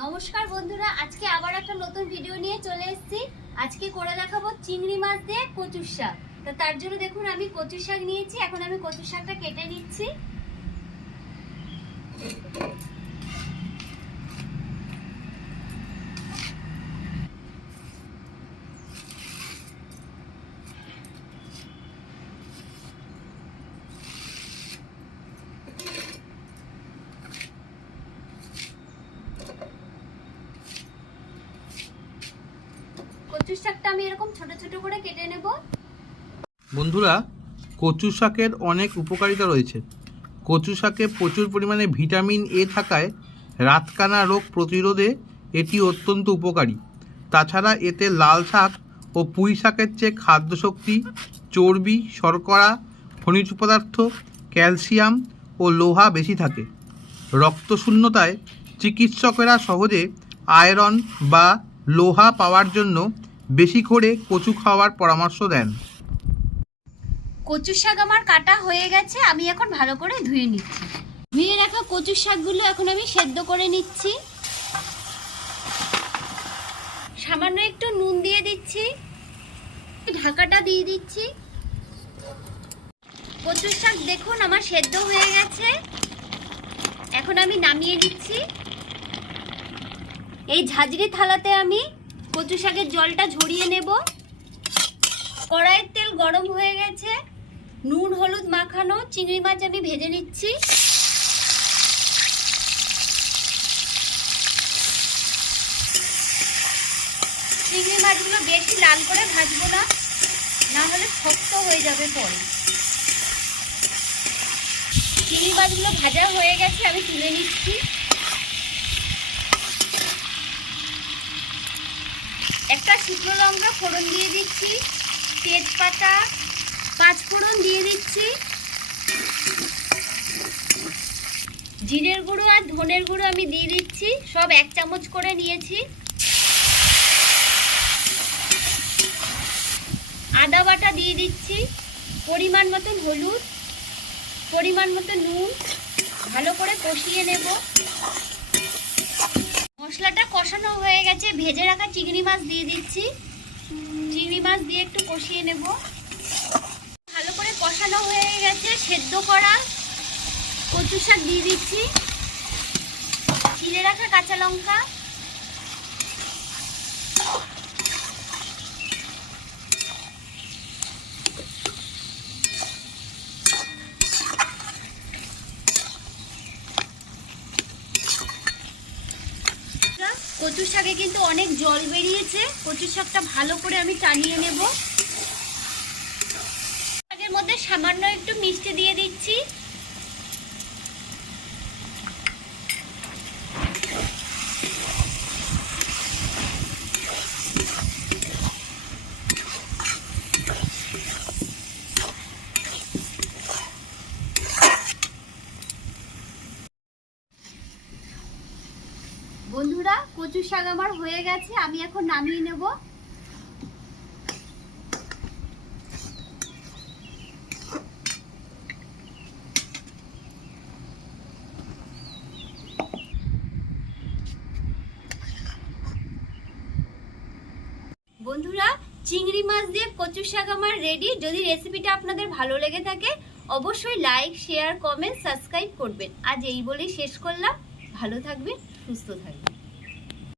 নমস্কার বন্ধুরা, আজকে আবার একটা নতুন ভিডিও নিয়ে চলে এসেছি। আজকে করে দেখাবো চিংড়ি মাছ দিয়ে কচুর শাক। তো তার জন্য দেখুন, আমি কচুর শাক নিয়েছি, এখন আমি কচুর শাকটা কেটে নিচ্ছি। কচুর শাকটা আমি এরকম ছোট ছোট করে কেটে নেব। বন্ধুরা, কচু শাকের অনেক উপকারিতা রয়েছে। কচু শাকে প্রচুর পরিমাণে ভিটামিন এ থাকায় রাতকানা রোগ প্রতিরোধে এটি অত্যন্ত উপকারী। তাছাড়া এতে লাল শাক ও পুঁই শাকের চেয়ে খাদ্যশক্তি, চর্বি, শর্করা, খনিজ পদার্থ, ক্যালসিয়াম ও লোহা বেশি থাকে। রক্তশূন্যতায় চিকিৎসকেরা সহজে আয়রন বা লোহা পাওয়ার জন্য বেশি করে কচু খাওয়ার পরামর্শ দেন। কচুর শাক আমার কাটা হয়ে গেছে, আমি এখন ভালো করে ধুয়ে নিচ্ছি। ধুয়ে রাখা কচুর শাকগুলো এখন আমি সেদ্ধ করে নিচ্ছি। সামান্য একটু নুন দিয়ে দিচ্ছি। ঢাকাটা দিয়ে দিচ্ছি। কচুর শাক দেখুন আমার সেদ্ধ হয়ে গেছে। এখন আমি নামিয়ে নিচ্ছি। এই ঝাঁঝরি থালাতে আমি কচু শাকের জলটা ঝরিয়ে নেব। কড়াইয়ের তেল গরম হয়ে গেছে। নুন, হলুদ মাখানো চিংড়ি মাছ আমি ভেজে নিচ্ছি। চিংড়ি মাছগুলো বেশি লাল করে ভাজবো না না হলে শক্ত হয়ে যাবে পরে। চিংড়ি মাছগুলো ভাজা হয়ে গেছে, আমি তুলে নিচ্ছি। একটা শুকনো লঙ্কা ফোড়ন দিয়ে দিচ্ছি, তেজপাতা, পাঁচ ফোড়ন দিয়ে দিচ্ছি। জিরের গুঁড়ো আর ধনের গুঁড়ো আমি দিয়ে দিচ্ছি, সব এক চামচ করে নিয়েছি। আদা বাটা দিয়ে দিচ্ছি, পরিমাণ মতন হলুদ, পরিমাণ মতো নুন, ভালো করে কষিয়ে নেব। মশলাটা কষানো হয়ে গেছে। ভেজে রাখা চিংড়ি মাছ দিয়ে দিচ্ছি। চিংড়ি মাছ দিয়ে একটু কষিয়ে নেব। ভালো করে কষানো হয়ে গেছে। সেদ্ধ করা কচু শাক দিয়ে দিচ্ছি। চিড়ে রাখা কাঁচা লঙ্কা। কচুর শাকে কিন্তু অনেক জল বেরিয়েছে। কচুর শাকটা ভালো করে আমি টানিয়ে নেব। শাকের মধ্যে সামান্য একটু মিষ্টি দিয়ে দিচ্ছি। বন্ধুরা, কচু শাক আমার হয়ে গেছে, আমি এখন নামিয়ে নেব। বন্ধুরা, চিংড়ি মাছ দিয়ে কচু শাক আমার রেডি যদি রেসিপিটা আপনাদের ভালো লেগে থাকে, অবশ্যই লাইক শেয়ার কমেন্ট সাবস্ক্রাইব করবেন। আজ এই বলেই শেষ করলাম। ভালো থাকবেন, সুস্থ থাকবেন।